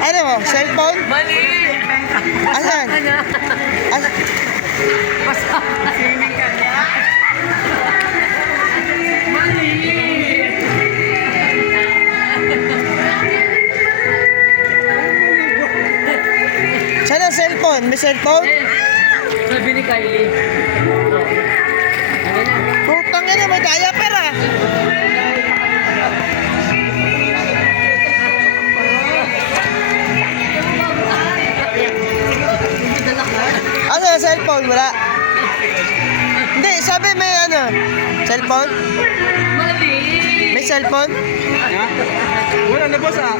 Ano mo? Cellphone? Mali! Asan? Asan? Swimming ka niya? Mali! Saan ang cellphone? May cellphone? Sabi ni Kylie. Putang ina, may diaper ah. Ano yung cellphone? Wala. Hindi, sabi may ano. Cellphone? Mali! May cellphone? Wala na boss ah.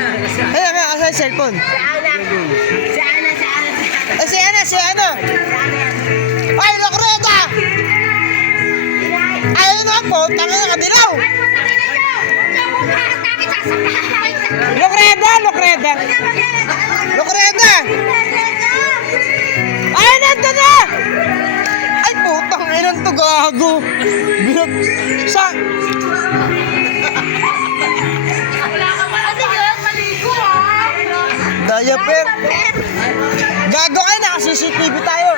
Ay, nga, asa yung cellphone? Eh, si Ana. Ay, Lokreta! Ayun na po, tanga na kadilaw. Lokreta! Ay, nandun na! Ay, putang ilan to, gago. Binag... Sa... Diaper. Gago kayo, naka-CCTV tayo.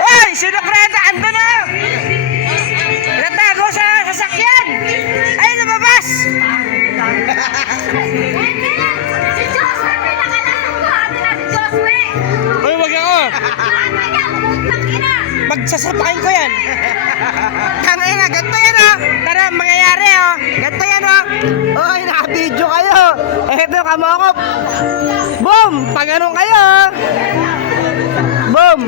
Oy, si Lokreta, andun na! Natago sa sasakyan! Ay, lumabas! Uy, wag ako! Pagsasapakin ko yan! Tangay na, ganito yan oh! Tara, mangyayari oh! Ganito yan oh! Uy, naka-video kayo! Eto, kamokop! Boom! Pag-anong kayo oh! Boom!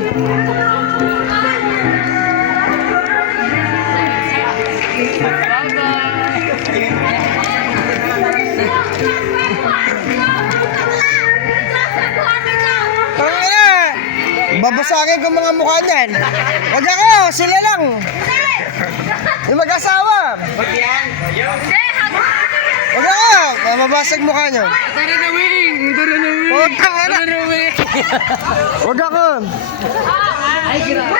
Babasagin ko mga mukha niyan. Wag ako, sila lang. Yung mag-asawa. Wag ako, mabasag mukha niyo. Tara na, Wing! Tara na, Wing! Putang ina. Tara na, Wing! Wag ako. Ay, grabe.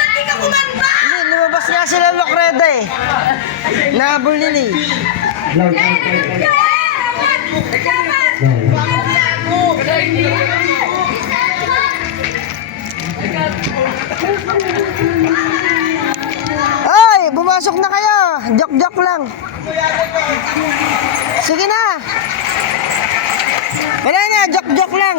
Hindi, lumabas nga sila Lokreta eh. Nahabol nila eh. Ay, pumasok na kayo. Joke-joke lang. Sige na. Wala na, joke-joke lang.